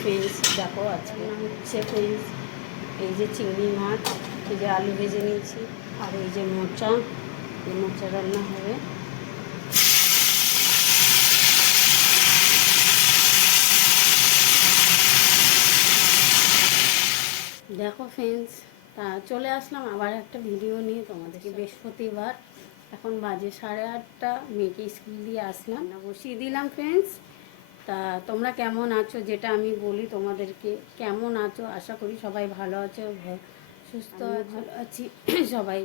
Friends, দেখো আজকে হচ্ছে ফ্রেন্ডস এই যে চিংড়ি মাছ, এই যে আলু ভেজে নিয়েছি, আর এই যে মোচা, এই মোচা রান্না হবে। দেখো ফ্রেন্ডস, তা চলে আসলাম আবার একটা ভিডিও নিয়ে তোমাদেরকে। বৃহস্পতিবার, এখন বাজে 8:30, মেয়েকে স্কুল দিয়ে আসলাম, না বসিয়ে দিলাম ফ্রেন্ডস। তা তোমরা কেমন আছো, যেটা আমি বলি তোমাদেরকে, কেমন আছো? আশা করি সবাই ভালো আছো, সুস্থ ভালো আছি। সবাই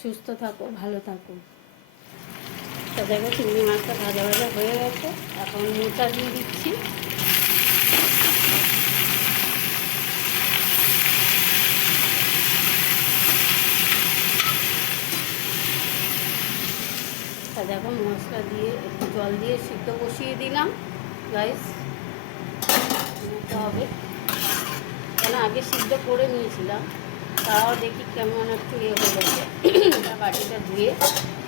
সুস্থ থাকো, ভালো থাকো। তা দেখো চিংড়ি মাছটা ভাজা ভাজা হয়ে গেছে, এখন মোচা দিয়ে দিচ্ছি। তা দেখো মশলা দিয়ে একটু জল দিয়ে সিদ্ধ বসিয়ে দিলাম গাইস। নিতে হবে, কেন আগে সিদ্ধ করে নিয়েছিলাম, তাও দেখি কেমন একটু হয়ে গেছে। বাটিটা ধুয়ে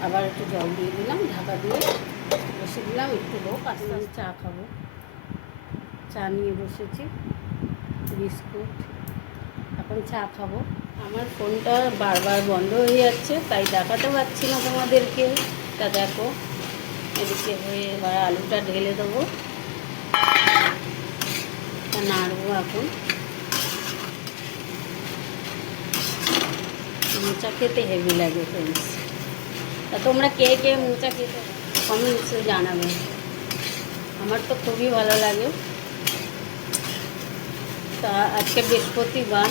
আবার একটু জল দিয়ে দিলাম, ঢাকা দিয়ে বসে দিলাম। একটু হোক, আস্তে আস্তে চা খাবো। চা নিয়ে বসেছি, বিস্কুট, এখন চা খাবো। আমার ফোনটা বারবার বন্ধ হয়ে যাচ্ছে, তাই দেখাতে পারছি না তোমাদেরকে। তা দেখো এদিকে হয়ে এবার আলুটা ঢেলে দেবো, তা নাড়বো। এখন মোচা খেতে হেভি লাগে ফ্রেন্ডস। তা তোমরা কে কে মোচা খেতে কমেন্টসে জানাবে, আমার তো খুবই ভালো লাগে। তা আজকে বৃহস্পতিবার,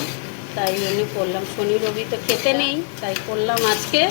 তাই জন্য করলাম, শনি রবি তো খেতে নেই, তাই করলাম আজকে